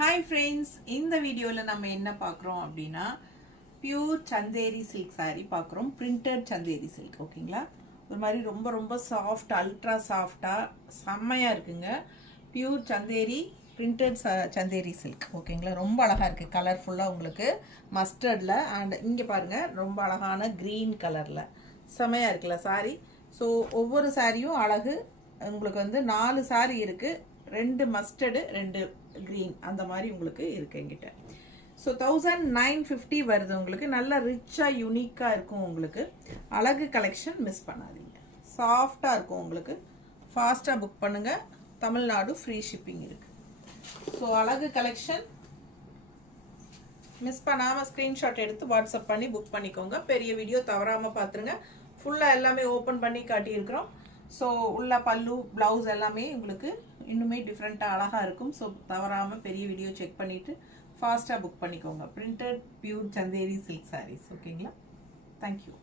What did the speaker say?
Hi friends, இந்த வீடியோல நம்ம என்ன பார்க்குறோம் அப்படின்னா பியூர் சந்தேரி சில்க் saree பார்க்குறோம். printed சந்தேரி சில்க் ஓகேங்களா. ஒரு மாதிரி ரொம்ப ரொம்ப சாஃப்ட் அல்ட்ரா சாஃப்டாக செம்மையாக இருக்குங்க. Pure Chanderi printed Chanderi silk ஓகேங்களா. ரொம்ப அழகாக இருக்குது, கலர்ஃபுல்லாக உங்களுக்கு மஸ்டர்டில் அண்ட் இங்கே பாருங்கள் ரொம்ப அழகான க்ரீன் கலரில் செம்மையாக இருக்குல்ல சாரீ. ஸோ ஒவ்வொரு சாரியும் அழகு. உங்களுக்கு வந்து 4 சாரீ இருக்குது, 2 மஸ்டர்டு 2 க்ரீன் அந்த மாதிரி உங்களுக்கு இருக்குது என்கிட்ட. ஸோ 1950 வருது உங்களுக்கு. நல்ல ரிச்சாக யூனிக்காக இருக்கும் உங்களுக்கு. அழகு கலெக்ஷன் மிஸ் பண்ணாதீங்க, சாஃப்டாக இருக்கும் உங்களுக்கு. ஃபாஸ்ட்டாக புக் பண்ணுங்கள், தமிழ்நாடு ஃப்ரீ ஷிப்பிங் இருக்குது. ஸோ அழகு கலெக்ஷன் மிஸ் பண்ணாமல் ஸ்க்ரீன்ஷாட் எடுத்து வாட்ஸ்அப் பண்ணி புக் பண்ணிக்கோங்க. பெரிய வீடியோ தவறாமல் பார்த்துருங்க. ஃபுல்லாக எல்லாமே ஓப்பன் பண்ணி காட்டியிருக்கிறோம். ஸோ உள்ள பல்லு ப்ளவுஸ் எல்லாமே உங்களுக்கு இன்னுமே டிஃப்ரெண்ட்டாக அழகாக இருக்கும். ஸோ தவறாமல் பெரிய வீடியோ செக் பண்ணிவிட்டு ஃபாஸ்ட்டாக புக் பண்ணிக்கோங்க. Printed pure Chanderi silk sarees ஓகேங்களா. தேங்க்யூ.